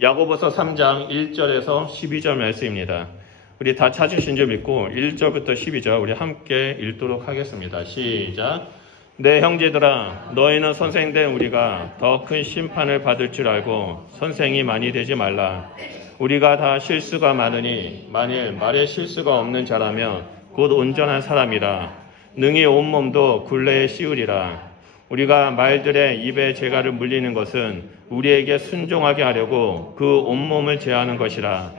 야고보서 3장 1절에서 12절 말씀입니다. 우리 다 찾으신 줄 믿고 1절부터 12절 우리 함께 읽도록 하겠습니다. 시작. 내 형제들아, 너희는 선생된 우리가 더 큰 심판을 받을 줄 알고 선생이 많이 되지 말라. 우리가 다 실수가 많으니 만일 말에 실수가 없는 자라면 곧 온전한 사람이라. 능히 온몸도 굴레에 씌우리라. 우리가 말들의 입에 재갈을 물리는 것은 우리에게 순종하게 하려고 그 온몸을 제하는 것이라.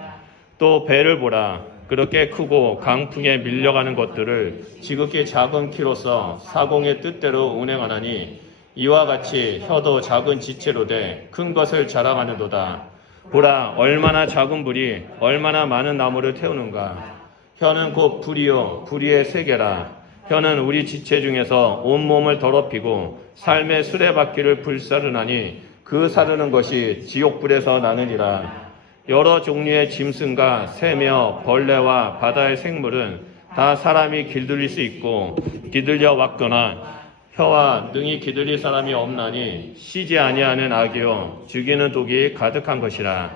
또 배를 보라. 그렇게 크고 강풍에 밀려가는 것들을 지극히 작은 키로서 사공의 뜻대로 운행하나니 이와 같이 혀도 작은 지체로 돼 큰 것을 자랑하는도다. 보라, 얼마나 작은 불이 얼마나 많은 나무를 태우는가. 혀는 곧 불이요 불의의 세계라. 혀는 우리 지체 중에서 온몸을 더럽히고 삶의 수레바퀴를 불사르나니 그 사르는 것이 지옥불에서 나느니라. 여러 종류의 짐승과 새며 벌레와 바다의 생물은 다 사람이 길들일 수 있고 기들려 왔거나 혀와 능히 기들릴 사람이 없나니 쉬지 아니하는 악이요 죽이는 독이 가득한 것이라.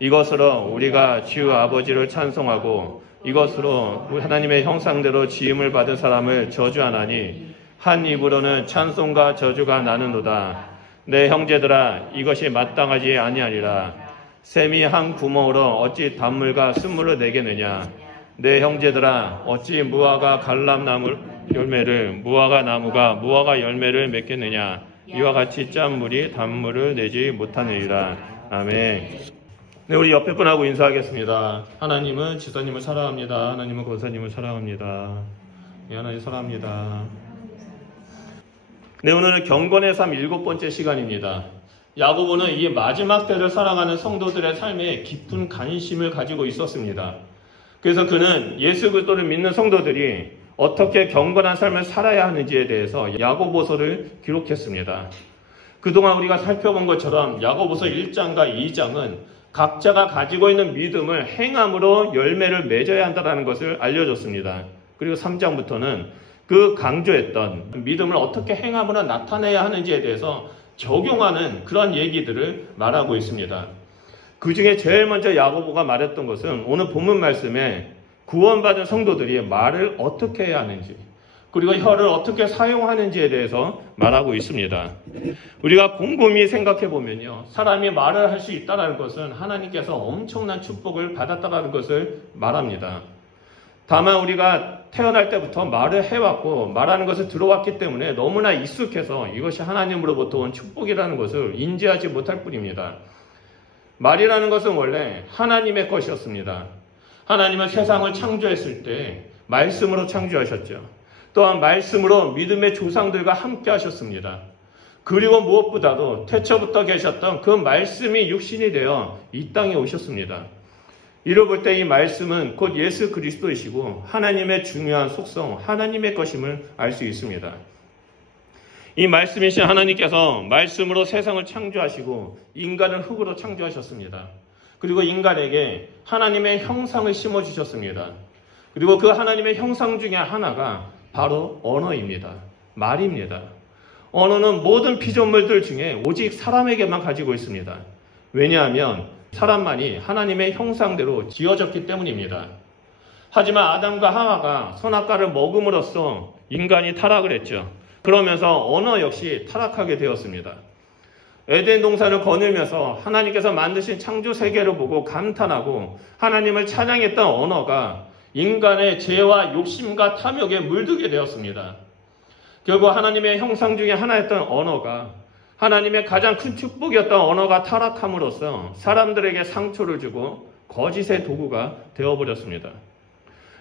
이것으로 우리가 주 아버지를 찬송하고 이것으로 하나님의 형상대로 지음을 받은 사람을 저주하나니 한 입으로는 찬송과 저주가 나는도다. 내 형제들아, 이것이 마땅하지 아니하리라. 샘이 한 구멍으로 어찌 단물과 쓴물을 내겠느냐. 내 형제들아, 어찌 무화과 갈람나무 열매를 무화과 나무가 무화과 열매를 맺겠느냐. 이와 같이 짠 물이 단물을 내지 못하느니라. 아멘. 네, 우리 옆에 분하고 인사하겠습니다. 하나님은 지사님을 사랑합니다. 하나님은 권사님을 사랑합니다. 네, 하나님 사랑합니다. 네, 오늘은 경건의 삶 7번째 시간입니다. 야고보는 이 마지막 때를 살아가는 성도들의 삶에 깊은 관심을 가지고 있었습니다. 그래서 그는 예수 그리스도를 믿는 성도들이 어떻게 경건한 삶을 살아야 하는지에 대해서 야고보서를 기록했습니다. 그동안 우리가 살펴본 것처럼 야고보서 1장과 2장은 각자가 가지고 있는 믿음을 행함으로 열매를 맺어야 한다는 것을 알려줬습니다. 그리고 3장부터는 그 강조했던 믿음을 어떻게 행함으로 나타내야 하는지에 대해서 적용하는 그런 얘기들을 말하고 있습니다. 그 중에 제일 먼저 야고보가 말했던 것은 오늘 본문 말씀에 구원받은 성도들이 말을 어떻게 해야 하는지 그리고 혀를 어떻게 사용하는지에 대해서 말하고 있습니다. 우리가 곰곰이 생각해 보면요, 사람이 말을 할 수 있다는 것은 하나님께서 엄청난 축복을 받았다는 것을 말합니다. 다만 우리가 태어날 때부터 말을 해왔고 말하는 것을 들어왔기 때문에 너무나 익숙해서 이것이 하나님으로부터 온 축복이라는 것을 인지하지 못할 뿐입니다. 말이라는 것은 원래 하나님의 것이었습니다. 하나님은 세상을 창조했을 때 말씀으로 창조하셨죠. 또한 말씀으로 믿음의 조상들과 함께 하셨습니다. 그리고 무엇보다도 태초부터 계셨던 그 말씀이 육신이 되어 이 땅에 오셨습니다. 이를 볼 때 이 말씀은 곧 예수 그리스도이시고 하나님의 중요한 속성, 하나님의 것임을 알 수 있습니다. 이 말씀이신 하나님께서 말씀으로 세상을 창조하시고 인간을 흙으로 창조하셨습니다. 그리고 인간에게 하나님의 형상을 심어주셨습니다. 그리고 그 하나님의 형상 중에 하나가 바로 언어입니다. 말입니다. 언어는 모든 피조물들 중에 오직 사람에게만 가지고 있습니다. 왜냐하면 사람만이 하나님의 형상대로 지어졌기 때문입니다. 하지만 아담과 하와가 선악과를 먹음으로써 인간이 타락을 했죠. 그러면서 언어 역시 타락하게 되었습니다. 에덴 동산을 거닐면서 하나님께서 만드신 창조 세계를 보고 감탄하고 하나님을 찬양했던 언어가 인간의 죄와 욕심과 탐욕에 물들게 되었습니다. 결국 하나님의 형상 중에 하나였던 언어가 하나님의 가장 큰 축복이었던 언어가 타락함으로써 사람들에게 상처를 주고 거짓의 도구가 되어버렸습니다.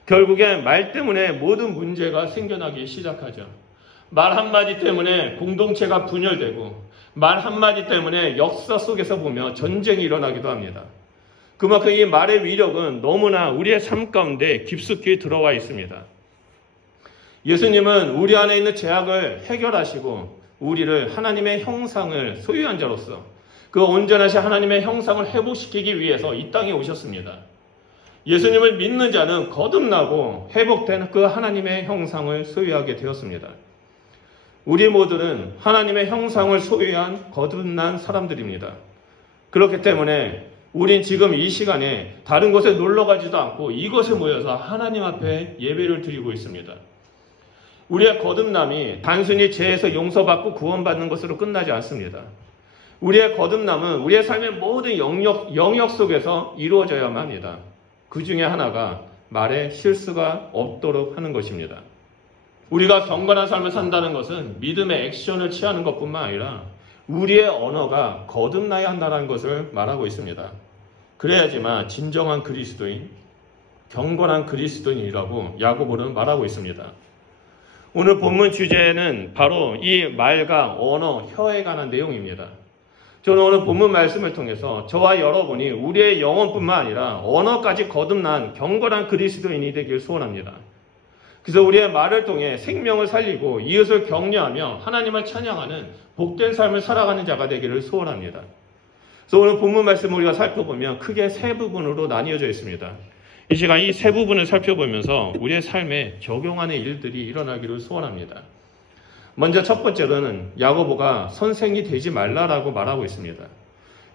결국에 말 때문에 모든 문제가 생겨나기 시작하죠. 말 한마디 때문에 공동체가 분열되고 말 한마디 때문에 역사 속에서 보며 전쟁이 일어나기도 합니다. 그만큼 이 말의 위력은 너무나 우리의 삶 가운데 깊숙이 들어와 있습니다. 예수님은 우리 안에 있는 죄악을 해결하시고 우리를 하나님의 형상을 소유한 자로서 그 온전하신 하나님의 형상을 회복시키기 위해서 이 땅에 오셨습니다. 예수님을 믿는 자는 거듭나고 회복된 그 하나님의 형상을 소유하게 되었습니다. 우리 모두는 하나님의 형상을 소유한 거듭난 사람들입니다. 그렇기 때문에 우린 지금 이 시간에 다른 곳에 놀러 가지도 않고 이곳에 모여서 하나님 앞에 예배를 드리고 있습니다. 우리의 거듭남이 단순히 죄에서 용서받고 구원받는 것으로 끝나지 않습니다. 우리의 거듭남은 우리의 삶의 모든 영역 속에서 이루어져야만 합니다. 그 중에 하나가 말에 실수가 없도록 하는 것입니다. 우리가 경건한 삶을 산다는 것은 믿음의 액션을 취하는 것뿐만 아니라 우리의 언어가 거듭나야 한다는 것을 말하고 있습니다. 그래야지만 진정한 그리스도인, 경건한 그리스도인이라고 야고보는 말하고 있습니다. 오늘 본문 주제는 바로 이 말과 언어, 혀에 관한 내용입니다. 저는 오늘 본문 말씀을 통해서 저와 여러분이 우리의 영혼뿐만 아니라 언어까지 거듭난 경건한 그리스도인이 되길 소원합니다. 그래서 우리의 말을 통해 생명을 살리고 이웃을 격려하며 하나님을 찬양하는 복된 삶을 살아가는 자가 되기를 소원합니다. 그래서 오늘 본문 말씀을 우리가 살펴보면 크게 세 부분으로 나뉘어져 있습니다. 이 시간 이 세 부분을 살펴보면서 우리의 삶에 적용하는 일들이 일어나기를 소원합니다. 먼저 첫 번째로는 야고보가 선생이 되지 말라라고 말하고 있습니다.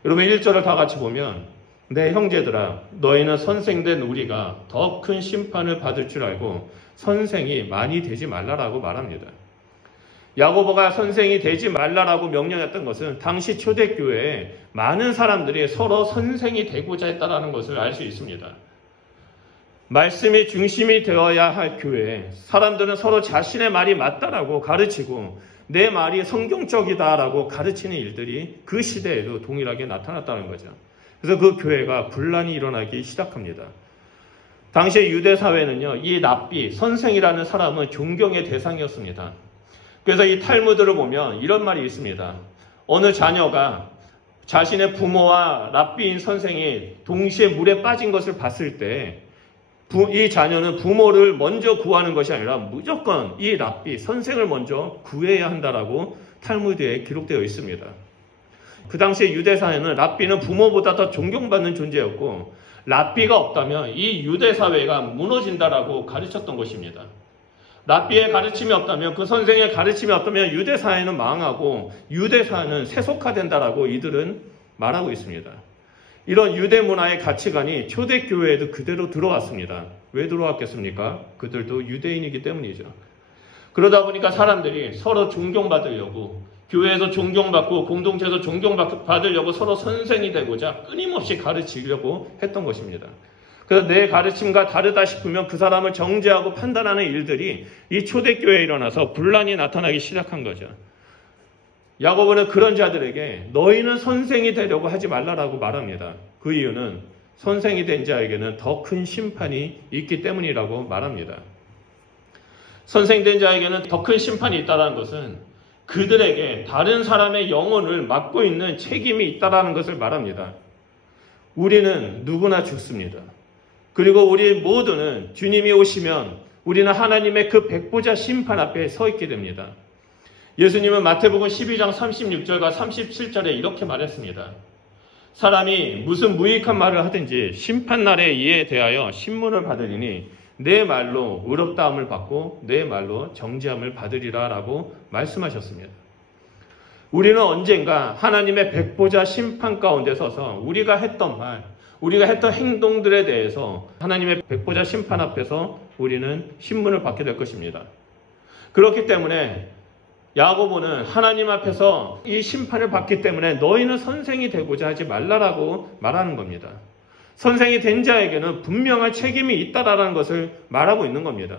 여러분 1절을 다 같이 보면 내 형제들아 너희는 선생된 우리가 더 큰 심판을 받을 줄 알고 선생이 많이 되지 말라라고 말합니다. 야고보가 선생이 되지 말라라고 명령했던 것은 당시 초대교회에 많은 사람들이 서로 선생이 되고자 했다는 것을 알 수 있습니다. 말씀이 중심이 되어야 할 교회에 사람들은 서로 자신의 말이 맞다라고 가르치고 내 말이 성경적이다라고 가르치는 일들이 그 시대에도 동일하게 나타났다는 거죠. 그래서 그 교회가 분란이 일어나기 시작합니다. 당시의 유대 사회는요, 이 랍비, 선생이라는 사람은 존경의 대상이었습니다. 그래서 이 탈무드를 보면 이런 말이 있습니다. 어느 자녀가 자신의 부모와 랍비인 선생이 동시에 물에 빠진 것을 봤을 때 이 자녀는 부모를 먼저 구하는 것이 아니라 무조건 이 랍비, 선생을 먼저 구해야 한다라고 탈무드에 기록되어 있습니다. 그 당시에 유대 사회는 랍비는 부모보다 더 존경받는 존재였고 랍비가 없다면 이 유대 사회가 무너진다라고 가르쳤던 것입니다. 랍비의 가르침이 없다면 그 선생의 가르침이 없다면 유대 사회는 망하고 유대 사회는 세속화된다라고 이들은 말하고 있습니다. 이런 유대 문화의 가치관이 초대교회에도 그대로 들어왔습니다. 왜 들어왔겠습니까? 그들도 유대인이기 때문이죠. 그러다 보니까 사람들이 서로 존경받으려고 교회에서 존경받고 공동체에서 존경받으려고 서로 선생이 되고자 끊임없이 가르치려고 했던 것입니다. 그래서 내 가르침과 다르다 싶으면 그 사람을 정죄하고 판단하는 일들이 이 초대교회에 일어나서 분란이 나타나기 시작한 거죠. 야고보는 그런 자들에게 너희는 선생이 되려고 하지 말라라고 말합니다. 그 이유는 선생이 된 자에게는 더 큰 심판이 있기 때문이라고 말합니다. 선생된 자에게는 더 큰 심판이 있다는 것은 그들에게 다른 사람의 영혼을 맡고 있는 책임이 있다는 것을 말합니다. 우리는 누구나 죽습니다. 그리고 우리 모두는 주님이 오시면 우리는 하나님의 그 백보자 심판 앞에 서 있게 됩니다. 예수님은 마태복음 12장 36절과 37절에 이렇게 말했습니다. 사람이 무슨 무익한 말을 하든지 심판날에 이에 대하여 신문을 받으리니 내 말로 의롭다함을 받고 내 말로 정죄함을 받으리라 라고 말씀하셨습니다. 우리는 언젠가 하나님의 백보자 심판 가운데 서서 우리가 했던 말, 우리가 했던 행동들에 대해서 하나님의 백보자 심판 앞에서 우리는 신문을 받게 될 것입니다. 그렇기 때문에 야고보는 하나님 앞에서 이 심판을 받기 때문에 너희는 선생이 되고자 하지 말라라고 말하는 겁니다. 선생이 된 자에게는 분명한 책임이 있다라는 것을 말하고 있는 겁니다.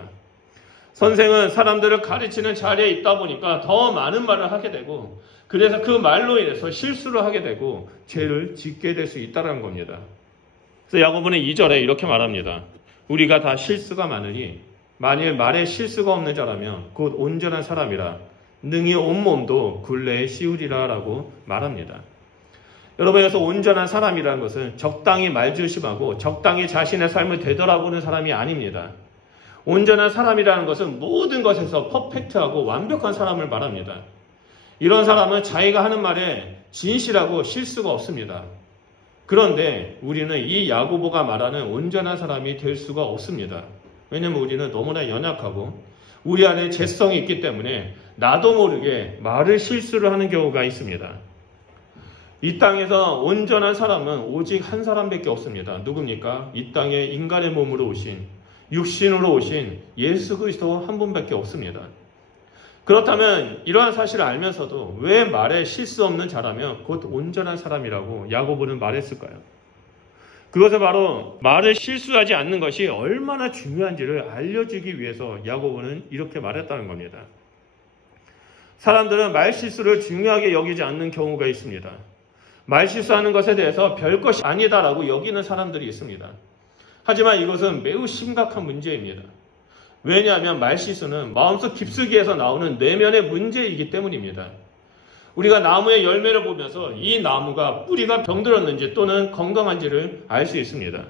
선생은 사람들을 가르치는 자리에 있다 보니까 더 많은 말을 하게 되고 그래서 그 말로 인해서 실수를 하게 되고 죄를 짓게 될 수 있다는 겁니다. 그래서 야고보는 2절에 이렇게 말합니다. 우리가 다 실수가 많으니 만일 말에 실수가 없는 자라면 곧 온전한 사람이라 능히 온몸도 굴레에 씌우리라 라고 말합니다. 여러분, 여기서 온전한 사람이라는 것은 적당히 말조심하고 적당히 자신의 삶을 되돌아보는 사람이 아닙니다. 온전한 사람이라는 것은 모든 것에서 퍼펙트하고 완벽한 사람을 말합니다. 이런 사람은 자기가 하는 말에 진실하고 실수가 없습니다. 그런데 우리는 이 야고보가 말하는 온전한 사람이 될 수가 없습니다. 왜냐하면 우리는 너무나 연약하고 우리 안에 죄성이 있기 때문에 나도 모르게 말을 실수를 하는 경우가 있습니다. 이 땅에서 온전한 사람은 오직 한 사람밖에 없습니다. 누굽니까? 이 땅에 인간의 몸으로 오신, 육신으로 오신 예수 그리스도 한 분밖에 없습니다. 그렇다면 이러한 사실을 알면서도 왜 말에 실수 없는 자라면 곧 온전한 사람이라고 야고보는 말했을까요? 그것은 바로 말을 실수하지 않는 것이 얼마나 중요한지를 알려주기 위해서 야고보는 이렇게 말했다는 겁니다. 사람들은 말 실수를 중요하게 여기지 않는 경우가 있습니다. 말 실수하는 것에 대해서 별것이 아니다라고 여기는 사람들이 있습니다. 하지만 이것은 매우 심각한 문제입니다. 왜냐하면 말 실수는 마음속 깊숙이에서 나오는 내면의 문제이기 때문입니다. 우리가 나무의 열매를 보면서 이 나무가 뿌리가 병들었는지 또는 건강한지를 알 수 있습니다.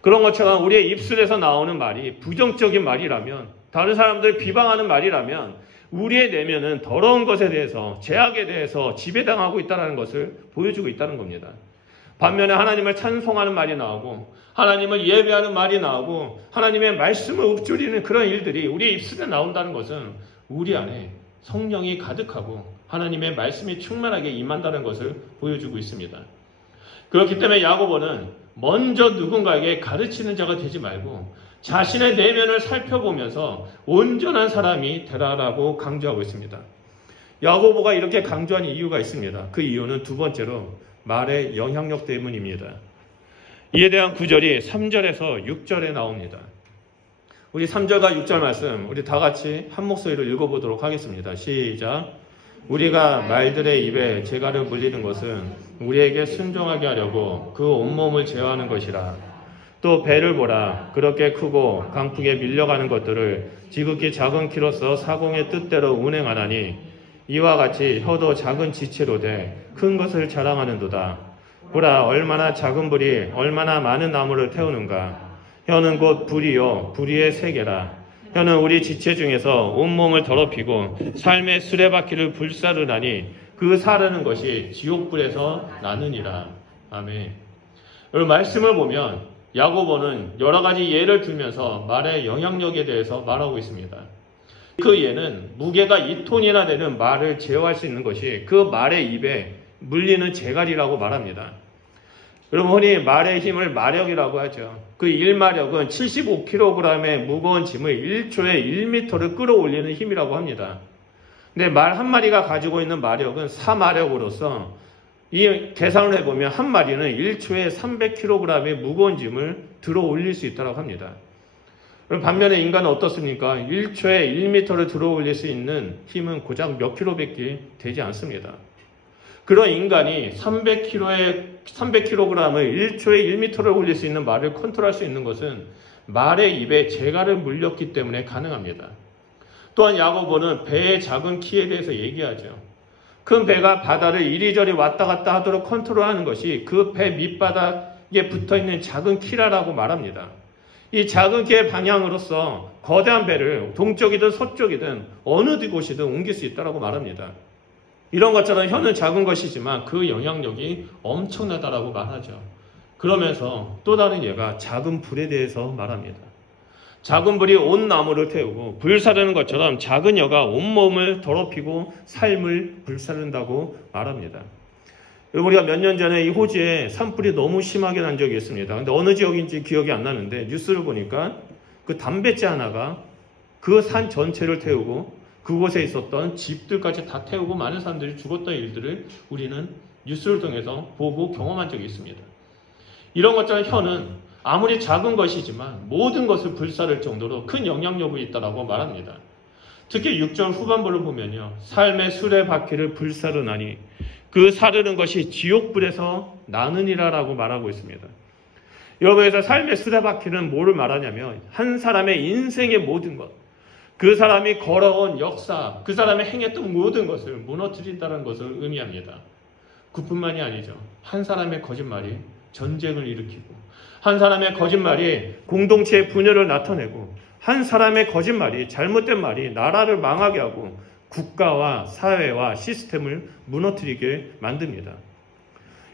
그런 것처럼 우리의 입술에서 나오는 말이 부정적인 말이라면, 다른 사람들을 비방하는 말이라면 우리의 내면은 더러운 것에 대해서, 죄악에 대해서 지배당하고 있다는 것을 보여주고 있다는 겁니다. 반면에 하나님을 찬송하는 말이 나오고 하나님을 예배하는 말이 나오고 하나님의 말씀을 읊조리는 그런 일들이 우리의 입술에 나온다는 것은 우리 안에 성령이 가득하고 하나님의 말씀이 충만하게 임한다는 것을 보여주고 있습니다. 그렇기 때문에 야고보는 먼저 누군가에게 가르치는 자가 되지 말고 자신의 내면을 살펴보면서 온전한 사람이 되라라고 강조하고 있습니다. 야고보가 이렇게 강조한 이유가 있습니다. 그 이유는 두 번째로 말의 영향력 때문입니다. 이에 대한 구절이 3절에서 6절에 나옵니다. 우리 3절과 6절 말씀 우리 다 같이 한 목소리로 읽어보도록 하겠습니다. 시작. 우리가 말들의 입에 재갈을 물리는 것은 우리에게 순종하게 하려고 그 온몸을 제어하는 것이라. 또 배를 보라. 그렇게 크고 강풍에 밀려가는 것들을 지극히 작은 키로서 사공의 뜻대로 운행하나니 이와 같이 혀도 작은 지체로 돼 큰 것을 자랑하는도다. 보라, 얼마나 작은 불이 얼마나 많은 나무를 태우는가. 혀는 곧 불이요 불의의 세계라. 혀는 우리 지체 중에서 온몸을 더럽히고 삶의 수레바퀴를 불사르나니 그 사르는 것이 지옥불에서 나느니라. 아멘. 여러분, 말씀을 보면 야고보는 여러 가지 예를 들면서 말의 영향력에 대해서 말하고 있습니다. 그 예는 무게가 2톤이나 되는 말을 제어할 수 있는 것이 그 말의 입에 물리는 재갈이라고 말합니다. 여러분, 흔히 말의 힘을 마력이라고 하죠. 그 1마력은 75kg의 무거운 짐을 1초에 1m를 끌어올리는 힘이라고 합니다. 근데 말 한 마리가 가지고 있는 마력은 4마력으로서 이 계산을 해보면 한 마리는 1초에 300kg의 무거운 짐을 들어 올릴 수 있다고 합니다. 반면에 인간은 어떻습니까? 1초에 1m를 들어 올릴 수 있는 힘은 고작 몇 킬로밖에 되지 않습니다. 그런 인간이 300kg을 1초에 1m를 올릴 수 있는 말을 컨트롤할 수 있는 것은 말의 입에 재갈을 물렸기 때문에 가능합니다. 또한 야고보는 배의 작은 키에 대해서 얘기하죠. 큰 배가 바다를 이리저리 왔다 갔다 하도록 컨트롤하는 것이 그 배 밑바닥에 붙어있는 작은 키라라고 말합니다. 이 작은 키의 방향으로서 거대한 배를 동쪽이든 서쪽이든 어느 곳이든 옮길 수 있다고 말합니다. 이런 것처럼 혀는 작은 것이지만 그 영향력이 엄청나다라고 말하죠. 그러면서 또 다른 예가 작은 불에 대해서 말합니다. 작은 불이 온 나무를 태우고 불사르는 것처럼 작은 여가 온몸을 더럽히고 삶을 불사른다고 말합니다. 우리가 몇 년 전에 이 호주에 산불이 너무 심하게 난 적이 있습니다. 근데 어느 지역인지 기억이 안 나는데 뉴스를 보니까 그 담뱃재 하나가 그 산 전체를 태우고 그곳에 있었던 집들까지 다 태우고 많은 사람들이 죽었던 일들을 우리는 뉴스를 통해서 보고 경험한 적이 있습니다. 이런 것처럼 혀는 아무리 작은 것이지만 모든 것을 불사를 정도로 큰 영향력이 있다고 말합니다. 특히 6절 후반부를 보면요. 삶의 수레바퀴를 불사르나니 그 사르는 것이 지옥불에서 나느니라라고 말하고 있습니다. 여기에서 삶의 수레바퀴는 뭐를 말하냐면 한 사람의 인생의 모든 것, 그 사람이 걸어온 역사, 그 사람이 행했던 모든 것을 무너뜨린다는 것을 의미합니다. 그뿐만이 아니죠. 한 사람의 거짓말이 전쟁을 일으키고 한 사람의 거짓말이 공동체의 분열을 나타내고 한 사람의 거짓말이, 잘못된 말이 나라를 망하게 하고 국가와 사회와 시스템을 무너뜨리게 만듭니다.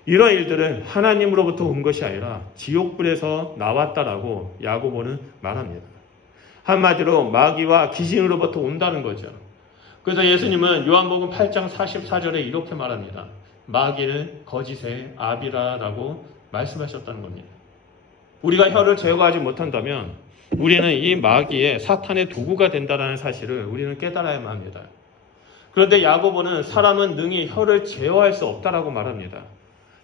이런 일들은 하나님으로부터 온 것이 아니라 지옥불에서 나왔다라고 야고보는 말합니다. 한마디로 마귀와 귀신으로부터 온다는 거죠. 그래서 예수님은 요한복음 8장 44절에 이렇게 말합니다. 마귀는 거짓의 아비라라고 말씀하셨다는 겁니다. 우리가 혀를 제거하지 못한다면 우리는 이 마귀의 사탄의 도구가 된다는 사실을 우리는 깨달아야만 합니다. 그런데 야고보는 사람은 능히 혀를 제어할 수 없다라고 말합니다.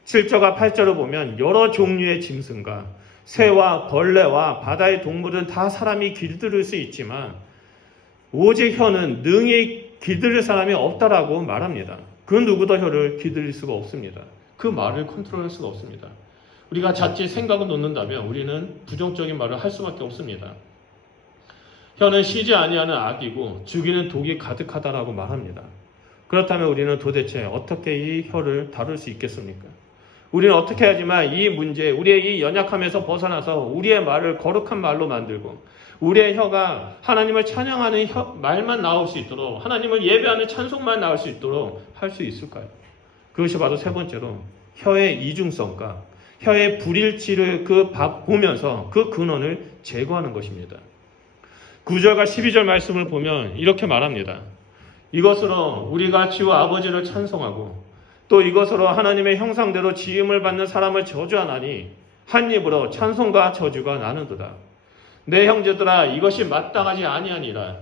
7절과 8절을 보면 여러 종류의 짐승과 새와 벌레와 바다의 동물은 다 사람이 길들일 수 있지만 오직 혀는 능히 길들일 사람이 없다라고 말합니다. 그 누구도 혀를 길들일 수가 없습니다. 그 말을 컨트롤할 수가 없습니다. 우리가 자칫 생각을 놓는다면 우리는 부정적인 말을 할 수밖에 없습니다. 혀는 쉬지 아니하는 악이고 죽이는 독이 가득하다라고 말합니다. 그렇다면 우리는 도대체 어떻게 이 혀를 다룰 수 있겠습니까? 우리는 어떻게 하지만 이 문제, 우리의 이 연약함에서 벗어나서 우리의 말을 거룩한 말로 만들고 우리의 혀가 하나님을 찬양하는 말만 나올 수 있도록 하나님을 예배하는 찬송만 나올 수 있도록 할 수 있을까요? 그것이 바로 세 번째로 혀의 이중성과 혀의 불일치를 보면서 그 근원을 제거하는 것입니다. 9절과 12절 말씀을 보면 이렇게 말합니다. 이것으로 우리가 주와 아버지를 찬송하고 또 이것으로 하나님의 형상대로 지음을 받는 사람을 저주하나니 한 입으로 찬송과 저주가 나는도다. 내 형제들아 이것이 마땅하지 아니하니라.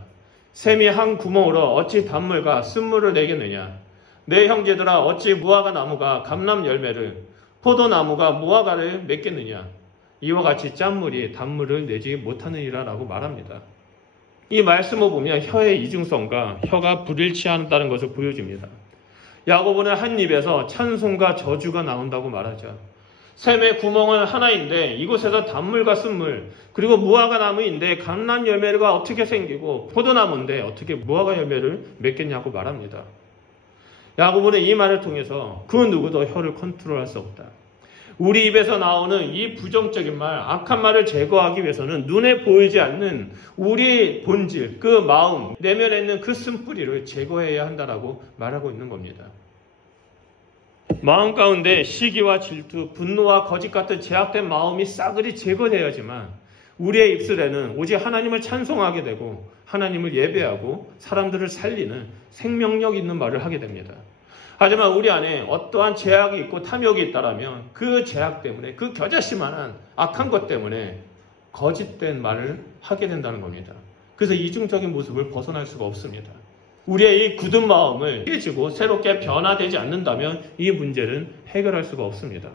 샘이 한 구멍으로 어찌 단물과 쓴물을 내겠느냐. 내 형제들아 어찌 무화과 나무가 감람 열매를 포도나무가 무화과를 맺겠느냐. 이와 같이 짠물이 단물을 내지 못하느니라 라고 말합니다. 이 말씀을 보면 혀의 이중성과 혀가 불일치한다는 것을 보여줍니다. 야고보는 한 입에서 찬송과 저주가 나온다고 말하죠. 샘의 구멍은 하나인데 이곳에서 단물과 쓴물 그리고 무화과 나무인데 감람 열매가 어떻게 생기고 포도나무인데 어떻게 무화과 열매를 맺겠냐고 말합니다. 야고보는 이 말을 통해서 그 누구도 혀를 컨트롤할 수 없다. 우리 입에서 나오는 이 부정적인 말, 악한 말을 제거하기 위해서는 눈에 보이지 않는 우리 본질, 그 마음, 내면에 있는 그 쓴뿌리를 제거해야 한다라고 말하고 있는 겁니다. 마음 가운데 시기와 질투, 분노와 거짓 같은 제약된 마음이 싸그리 제거되어야지만 우리의 입술에는 오직 하나님을 찬송하게 되고 하나님을 예배하고 사람들을 살리는 생명력 있는 말을 하게 됩니다. 하지만 우리 안에 어떠한 제약이 있고 탐욕이 있다라면 그 제약 때문에 그 겨자씨만한 악한 것 때문에 거짓된 말을 하게 된다는 겁니다. 그래서 이중적인 모습을 벗어날 수가 없습니다. 우리의 이 굳은 마음을 깨지고 새롭게 변화되지 않는다면 이 문제는 해결할 수가 없습니다.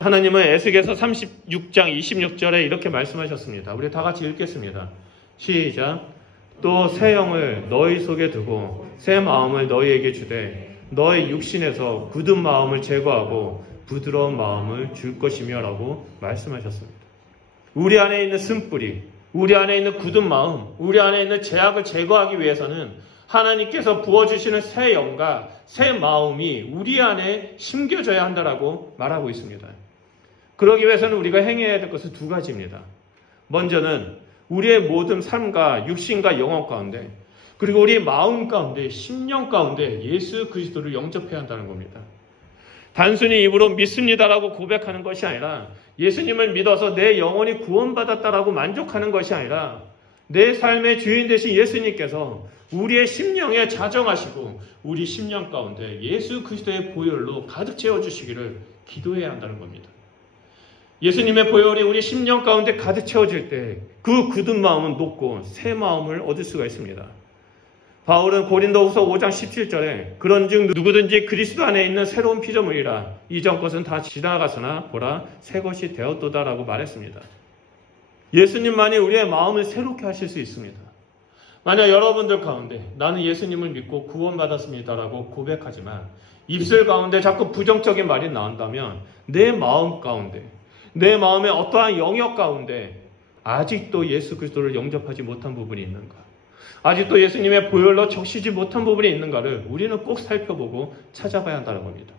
하나님은 에스겔서 36장 26절에 이렇게 말씀하셨습니다. 우리 다 같이 읽겠습니다. 시작. 또 새 영을 너희 속에 두고 새 마음을 너희에게 주되 너의 육신에서 굳은 마음을 제거하고 부드러운 마음을 줄 것이며 라고 말씀하셨습니다. 우리 안에 있는 쓴뿌리, 우리 안에 있는 굳은 마음, 우리 안에 있는 제약을 제거하기 위해서는 하나님께서 부어주시는 새 영과 새 마음이 우리 안에 심겨져야 한다라고 말하고 있습니다. 그러기 위해서는 우리가 행해야 될 것은 두 가지입니다. 먼저는 우리의 모든 삶과 육신과 영혼 가운데 그리고 우리 마음 가운데, 심령 가운데 예수 그리스도를 영접해야 한다는 겁니다. 단순히 입으로 믿습니다라고 고백하는 것이 아니라 예수님을 믿어서 내 영혼이 구원받았다라고 만족하는 것이 아니라 내 삶의 주인 되신 예수님께서 우리의 심령에 자정하시고 우리 심령 가운데 예수 그리스도의 보혈로 가득 채워주시기를 기도해야 한다는 겁니다. 예수님의 보혈이 우리 심령 가운데 가득 채워질 때 그 굳은 마음은 녹고 새 마음을 얻을 수가 있습니다. 바울은 고린도후서 5장 17절에 그런즉 누구든지 그리스도 안에 있는 새로운 피조물이라 이전 것은 다 지나가서나 보라 새 것이 되었도다라고 말했습니다. 예수님만이 우리의 마음을 새롭게 하실 수 있습니다. 만약 여러분들 가운데 나는 예수님을 믿고 구원받았습니다라고 고백하지만 입술 가운데 자꾸 부정적인 말이 나온다면 내 마음 가운데 내 마음의 어떠한 영역 가운데 아직도 예수 그리스도를 영접하지 못한 부분이 있는가? 아직도 예수님의 보혈로 적시지 못한 부분이 있는가를 우리는 꼭 살펴보고 찾아봐야 한다는 겁니다.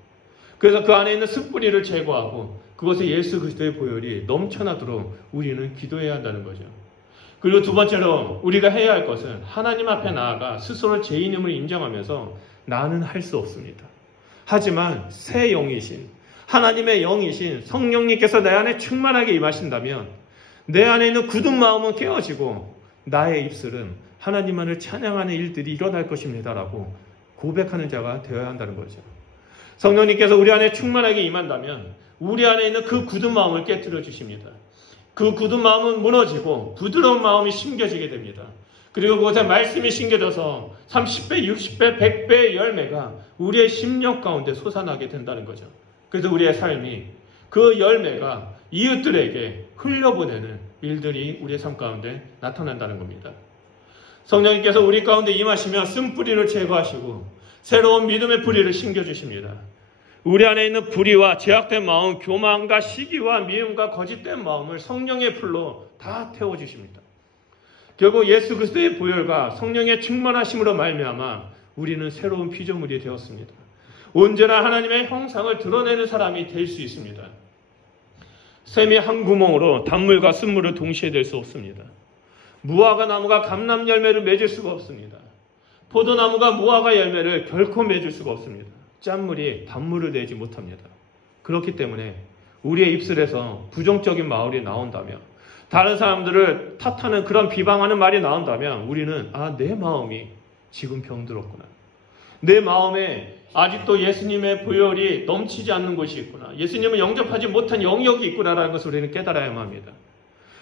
그래서 그 안에 있는 습뿌리를 제거하고 그것에 예수 그리스도의 보혈이 넘쳐나도록 우리는 기도해야 한다는 거죠. 그리고 두 번째로 우리가 해야 할 것은 하나님 앞에 나아가 스스로 죄인임을 인정하면서 나는 할 수 없습니다. 하지만 새 영이신 하나님의 영이신 성령님께서 내 안에 충만하게 임하신다면 내 안에 있는 굳은 마음은 깨어지고 나의 입술은 하나님만을 찬양하는 일들이 일어날 것입니다라고 고백하는 자가 되어야 한다는 거죠. 성령님께서 우리 안에 충만하게 임한다면 우리 안에 있는 그 굳은 마음을 깨뜨려 주십니다. 그 굳은 마음은 무너지고 부드러운 마음이 심겨지게 됩니다. 그리고 그곳에 말씀이 심겨져서 30배, 60배, 100배의 열매가 우리의 심령 가운데 솟아나게 된다는 거죠. 그래서 우리의 삶이 그 열매가 이웃들에게 흘려보내는 일들이 우리의 삶 가운데 나타난다는 겁니다. 성령님께서 우리 가운데 임하시며 쓴뿌리를 제거하시고 새로운 믿음의 뿌리를 심겨주십니다. 우리 안에 있는 불의와 제약된 마음, 교만과 시기와 미움과 거짓된 마음을 성령의 불로 다 태워주십니다. 결국 예수 그리스도의 보혈과 성령의 충만하심으로 말미암아 우리는 새로운 피조물이 되었습니다. 언제나 하나님의 형상을 드러내는 사람이 될 수 있습니다. 샘이 한 구멍으로 단물과 쓴물을 동시에 낼 수 없습니다. 무화과 나무가 감람 열매를 맺을 수가 없습니다. 포도나무가 무화과 열매를 결코 맺을 수가 없습니다. 짠물이 단물을 내지 못합니다. 그렇기 때문에 우리의 입술에서 부정적인 말이 나온다면, 다른 사람들을 탓하는 그런 비방하는 말이 나온다면 우리는 내 마음이 지금 병들었구나. 내 마음에 아직도 예수님의 보혈이 넘치지 않는 것이 있구나. 예수님을 영접하지 못한 영역이 있구나라는 것을 우리는 깨달아야만 합니다.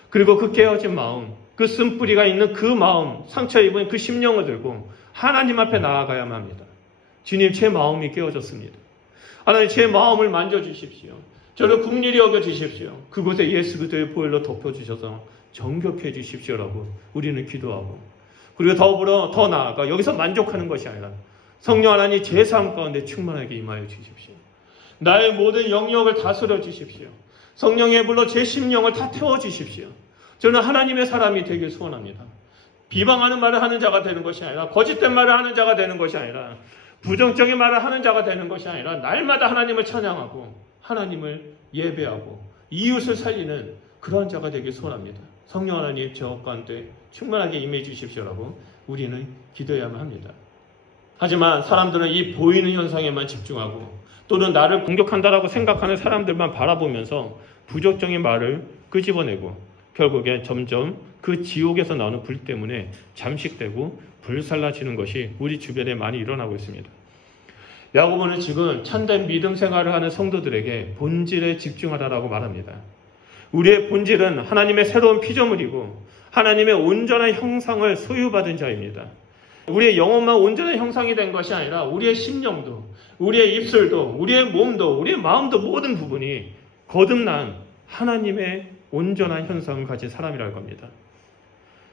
그리고 그 깨어진 마음, 그 쓴뿌리가 있는 그 마음, 상처 입은 그 심령을 들고 하나님 앞에 나아가야만 합니다. 주님, 제 마음이 깨어졌습니다. 하나님, 제 마음을 만져주십시오. 저를 긍휼히 여겨주십시오. 그곳에 예수 그리스도의 보혈로 덮여주셔서 정결해 주십시오라고 우리는 기도하고, 그리고 더불어 더 나아가 여기서 만족하는 것이 아니라 성령 하나님 제 삶 가운데 충만하게 임하여 주십시오. 나의 모든 영역을 다스려 주십시오. 성령의 불로 제 심령을 다 태워주십시오. 저는 하나님의 사람이 되길 소원합니다. 비방하는 말을 하는 자가 되는 것이 아니라, 거짓된 말을 하는 자가 되는 것이 아니라, 부정적인 말을 하는 자가 되는 것이 아니라, 날마다 하나님을 찬양하고 하나님을 예배하고 이웃을 살리는 그런 자가 되길 소원합니다. 성령 하나님 저 가운데 충만하게 임해 주십시오라고 우리는 기도해야만 합니다. 하지만 사람들은 이 보이는 현상에만 집중하고, 또는 나를 공격한다라고 생각하는 사람들만 바라보면서 부정적인 말을 끄집어내고 결국에 점점 그 지옥에서 나오는 불 때문에 잠식되고 불살라지는 것이 우리 주변에 많이 일어나고 있습니다. 야고보는 지금 참된 믿음 생활을 하는 성도들에게 본질에 집중하라라고 말합니다. 우리의 본질은 하나님의 새로운 피조물이고 하나님의 온전한 형상을 소유받은 자입니다. 우리의 영혼만 온전한 형상이 된 것이 아니라 우리의 심령도, 우리의 입술도, 우리의 몸도, 우리의 마음도 모든 부분이 거듭난 하나님의 온전한 현상을 가진 사람이라고 합니다.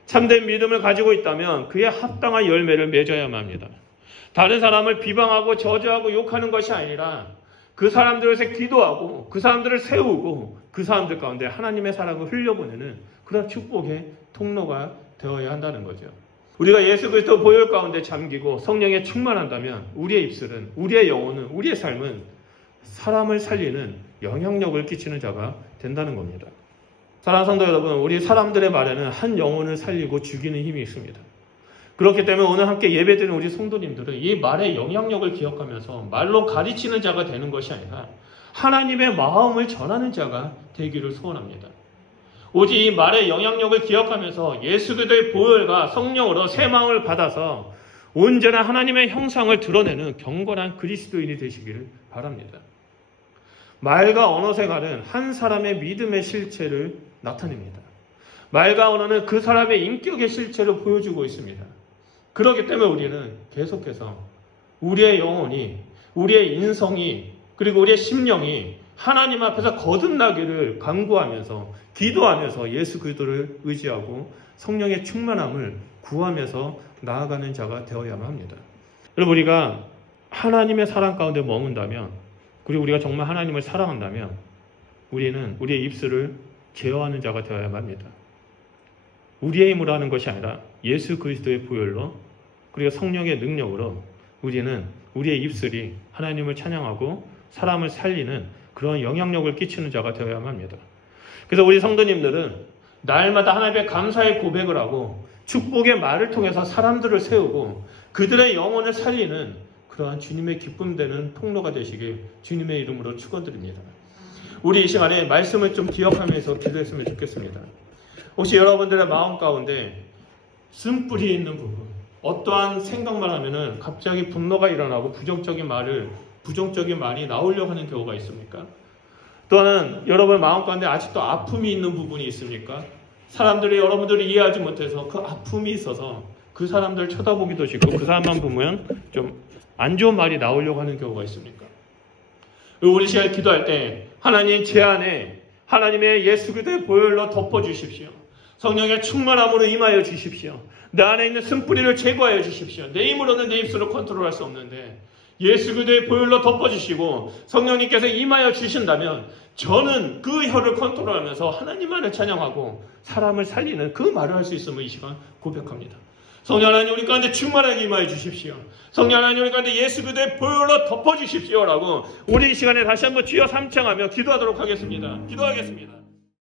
참된 믿음을 가지고 있다면 그에 합당한 열매를 맺어야만 합니다. 다른 사람을 비방하고 저주하고 욕하는 것이 아니라 그 사람들을 위해서 기도하고 그 사람들을 세우고 그 사람들 가운데 하나님의 사랑을 흘려보내는 그런 축복의 통로가 되어야 한다는 거죠. 우리가 예수 그리스도 보혈 가운데 잠기고 성령에 충만한다면 우리의 입술은, 우리의 영혼은, 우리의 삶은 사람을 살리는 영향력을 끼치는 자가 된다는 겁니다. 사랑하는 성도 여러분, 우리 사람들의 말에는 한 영혼을 살리고 죽이는 힘이 있습니다. 그렇기 때문에 오늘 함께 예배드리는 우리 성도님들은 이 말의 영향력을 기억하면서 말로 가르치는 자가 되는 것이 아니라 하나님의 마음을 전하는 자가 되기를 소원합니다. 오직 이 말의 영향력을 기억하면서 예수 그리스도의 보혈과 성령으로 새 마음을 받아서 온전한 하나님의 형상을 드러내는 경건한 그리스도인이 되시기를 바랍니다. 말과 언어 생활은 한 사람의 믿음의 실체를 나타냅니다. 말과 언어는 그 사람의 인격의 실체를 보여주고 있습니다. 그렇기 때문에 우리는 계속해서 우리의 영혼이, 우리의 인성이, 그리고 우리의 심령이 하나님 앞에서 거듭나기를 간구하면서 기도하면서 예수 그리스도를 의지하고 성령의 충만함을 구하면서 나아가는 자가 되어야만 합니다. 여러분, 우리가 하나님의 사랑 가운데 머문다면, 그리고 우리가 정말 하나님을 사랑한다면 우리는 우리의 입술을 제어하는 자가 되어야만 합니다. 우리의 힘으로 하는 것이 아니라 예수 그리스도의 보혈로, 그리고 성령의 능력으로 우리는 우리의 입술이 하나님을 찬양하고 사람을 살리는 그런 영향력을 끼치는 자가 되어야만 합니다. 그래서 우리 성도님들은 날마다 하나님의 감사의 고백을 하고 축복의 말을 통해서 사람들을 세우고 그들의 영혼을 살리는 그러한 주님의 기쁨 되는 통로가 되시길 주님의 이름으로 축원드립니다. 우리 이 시간에 말씀을 좀 기억하면서 기도했으면 좋겠습니다. 혹시 여러분들의 마음 가운데 쓴뿌리 있는 부분, 어떠한 생각만 하면은 갑자기 분노가 일어나고 부정적인 말을 부정적인 말이 나오려고 하는 경우가 있습니까? 또는 여러분 마음 가운데 아직도 아픔이 있는 부분이 있습니까? 사람들이 여러분들이 이해하지 못해서 그 아픔이 있어서 그 사람들 쳐다보기도 싫고 그 사람만 보면 좀 안 좋은 말이 나오려고 하는 경우가 있습니까? 우리 시간에 기도할 때 하나님 제 안에 하나님의 예수 그리스도의 보혈로 덮어주십시오. 성령의 충만함으로 임하여 주십시오. 내 안에 있는 쓴뿌리를 제거하여 주십시오. 내 힘으로는 내 입술을 컨트롤할 수 없는데 예수 그리스도의 보혈로 덮어주시고 성령님께서 임하여 주신다면 저는 그 혀를 컨트롤하면서 하나님만을 찬양하고 사람을 살리는 그 말을 할 수 있음을 이 시간 고백합니다. 성령 하나님 우리 가운데 충만하게 임하여 주십시오. 성령 하나님 우리 가운데 예수 그리스도의 보혈로 덮어주십시오라고 우리 이 시간에 다시 한번 주여 삼창하며 기도하도록 하겠습니다. 기도하겠습니다.